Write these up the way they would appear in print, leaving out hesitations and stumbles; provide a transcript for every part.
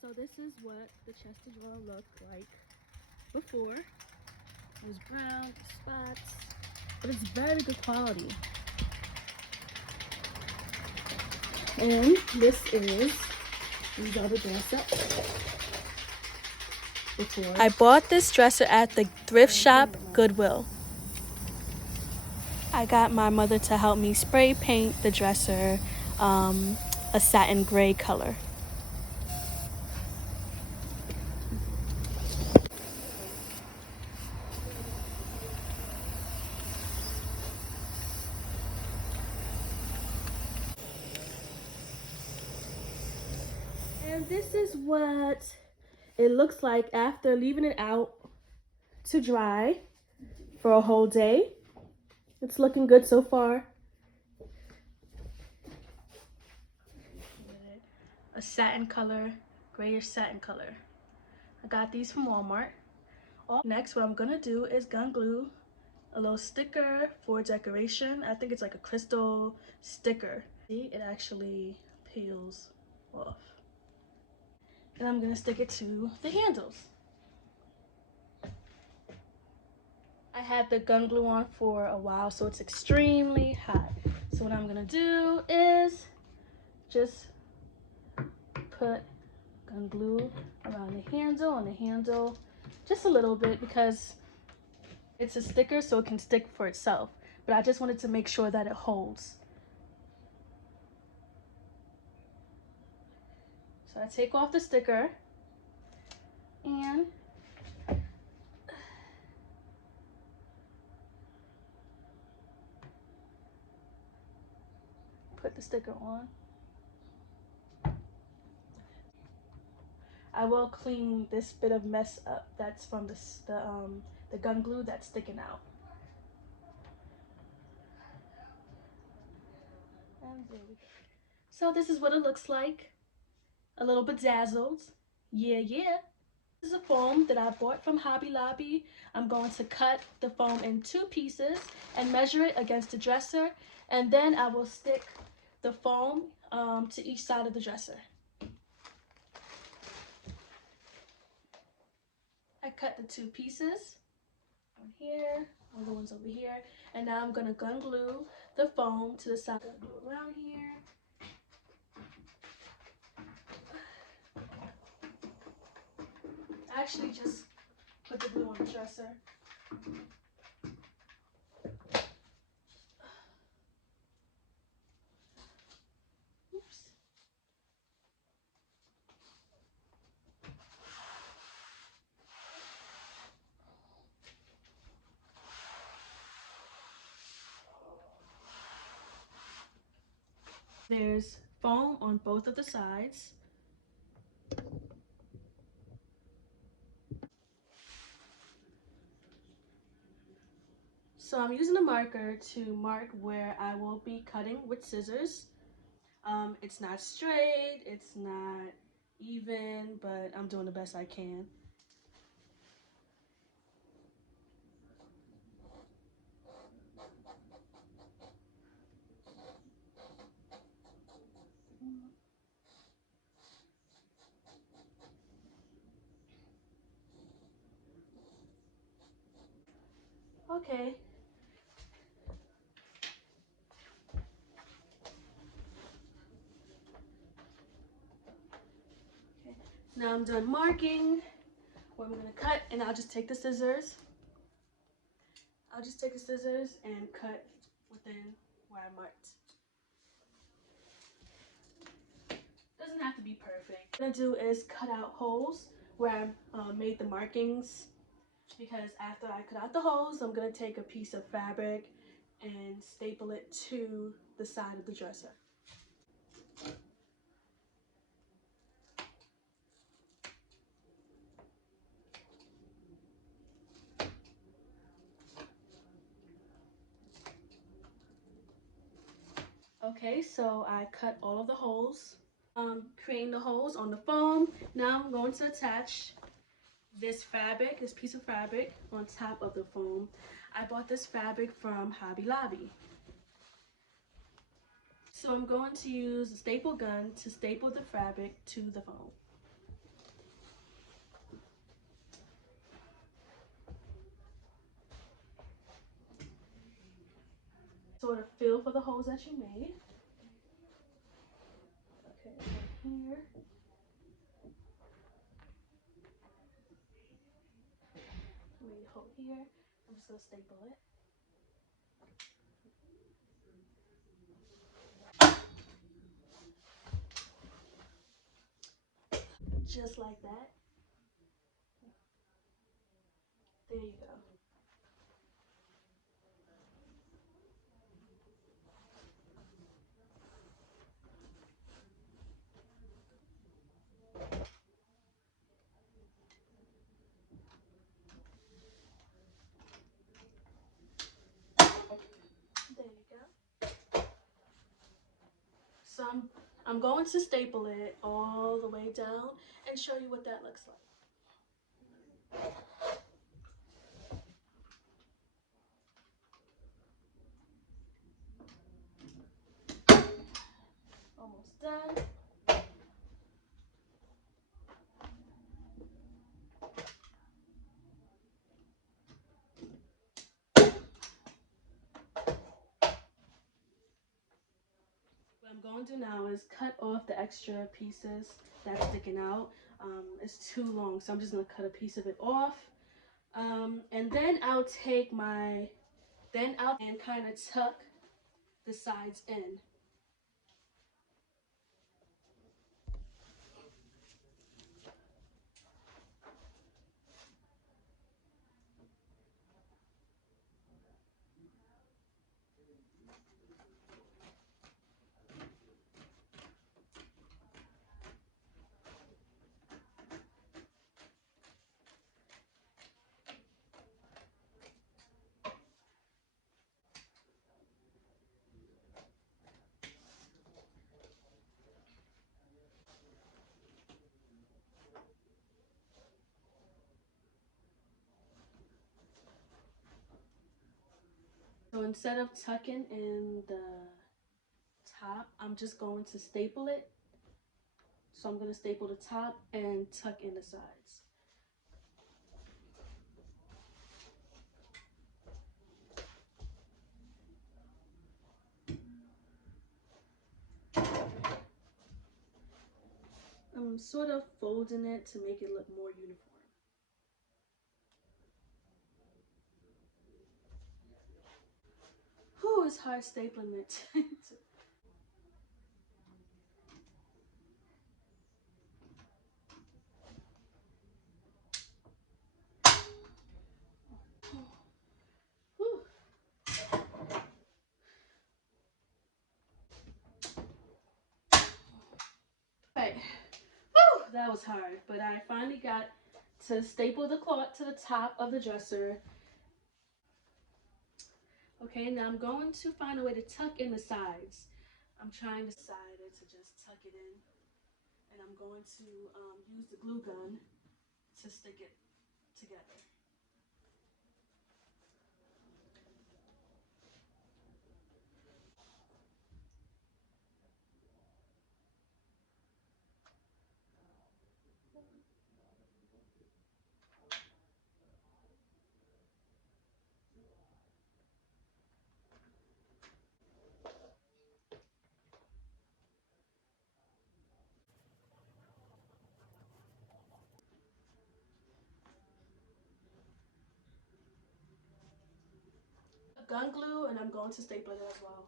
So this is what the chest of drawer looked like before. It was brown, spots, but it's very good quality. And these are the dress ups. I bought this dresser at the thrift shop Goodwill. I got my mother to help me spray paint the dresser a satin gray color. And this is what it looks like after leaving it out to dry for a whole day. It's looking good so far. A satin color, grayish satin color. I got these from Walmart. Next, what I'm gonna do is gun glue a little sticker for decoration. I think it's like a crystal sticker. See, it actually peels off. And I'm gonna stick it to the handles. I had the gun glue on for a while, so it's extremely hot. So what I'm gonna do is just put gun glue around the handle, on the handle, just a little bit because it's a sticker so it can stick for itself. But I just wanted to make sure that it holds. So I take off the sticker and put the sticker on. I will clean this bit of mess up that's from the gun glue that's sticking out. And there we go. So this is what it looks like. A little bedazzled. Yeah, yeah. This is a foam that I bought from Hobby Lobby. I'm going to cut the foam in 2 pieces and measure it against the dresser. And then I will stick the foam to each side of the dresser. I cut the 2 pieces. One here, other ones over here. And now I'm gonna gun glue the foam to the side. Gun glue around here. I actually just put the glue on the dresser. Oops. There's foam on both of the sides. So I'm using a marker to mark where I will be cutting with scissors. It's not straight, it's not even, but I'm doing the best I can. Okay. Now I'm done marking where I'm gonna cut, and I'll just take the scissors. And cut within where I marked. Doesn't have to be perfect. What I'm gonna do is cut out holes where I made the markings, because after I cut out the holes, I'm gonna take a piece of fabric and staple it to the side of the dresser. Okay, so I cut all of the holes. Creating the holes on the foam. Now I'm going to attach this piece of fabric on top of the foam. I bought this fabric from Hobby Lobby. So I'm going to use a staple gun to staple the fabric to the foam. sort of feel for the holes that you made. Okay, and here. I made a hole here. I'm just gonna staple it. Just like that. There you go. There you go. So I'm going to staple it all the way down and show you what that looks like. Almost done. What I'm going to do now is cut off the extra pieces that's sticking out. It's too long, so I'm just going to cut a piece of it off. And then I'll take and kind of tuck the sides in. So instead of tucking in the top, I'm just going to staple it. So I'm going to staple the top and tuck in the sides. I'm sort of folding it to make it look more uniform. Whew, it's hard stapling it. Whew. Right. Whew, that was hard, but I finally got to staple the cloth to the top of the dresser. Okay, now I'm going to find a way to tuck in the sides. I'm trying to decide to just tuck it in, and I'm going to use the glue gun to stick it together. Gun glue, and I'm going to staple it as well.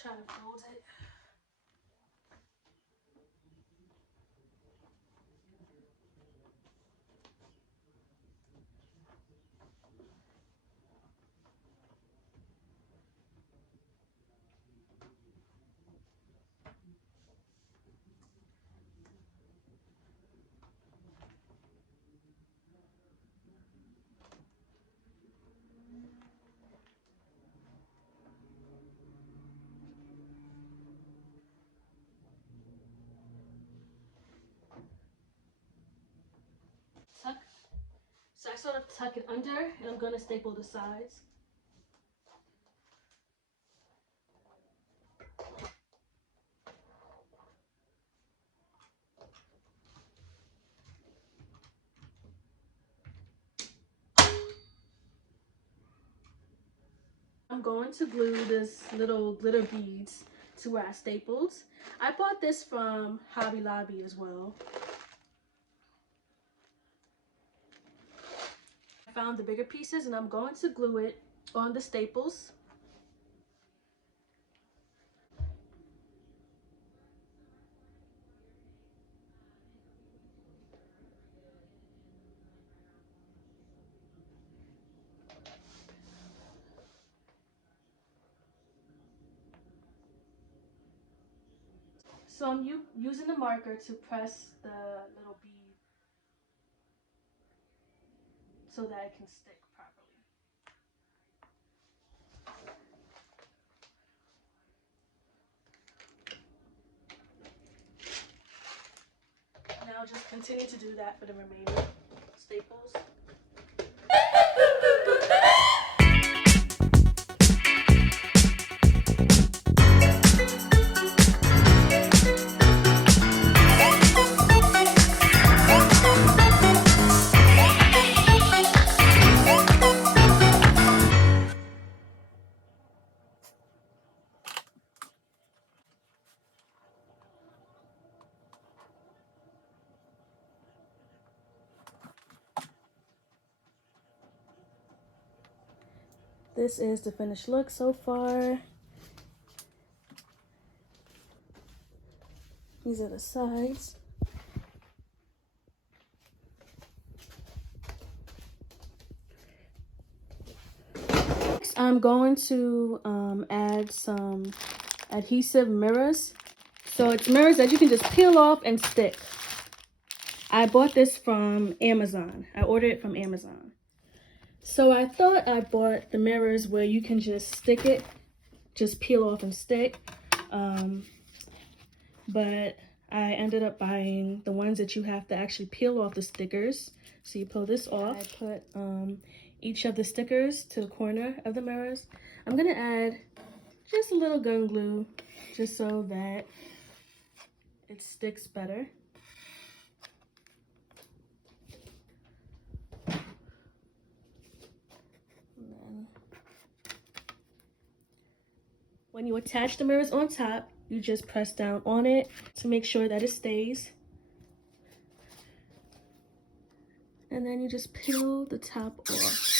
Try to fold it. Tuck. So I sort of tuck it under, and I'm going to staple the sides. going to glue this little glitter beads to where I stapled. I bought this from Hobby Lobby as well. I found the bigger pieces and I'm going to glue it on the staples. So I'm using the marker to press the little bead so that it can stick properly. Now just continue to do that for the remaining staples. This is the finished look so far. These are the sides. Next, I'm going to add some adhesive mirrors. So it's mirrors that you can just peel off and stick. I bought this from Amazon. I ordered it from Amazon. So I thought I bought the mirrors where you can just stick it, just peel off and stick. But I ended up buying the ones that you have to actually peel off the stickers. So you pull this off. I put each of the stickers to the corner of the mirrors. I'm gonna add just a little gun glue just so that it sticks better. When you attach the mirrors on top, you just press down on it to make sure that it stays. And then you just peel the top off.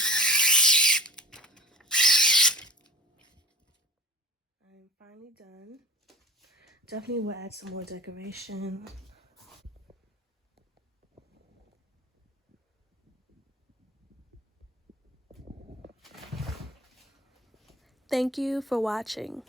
I'm finally done. Definitely will add some more decoration. Thank you for watching.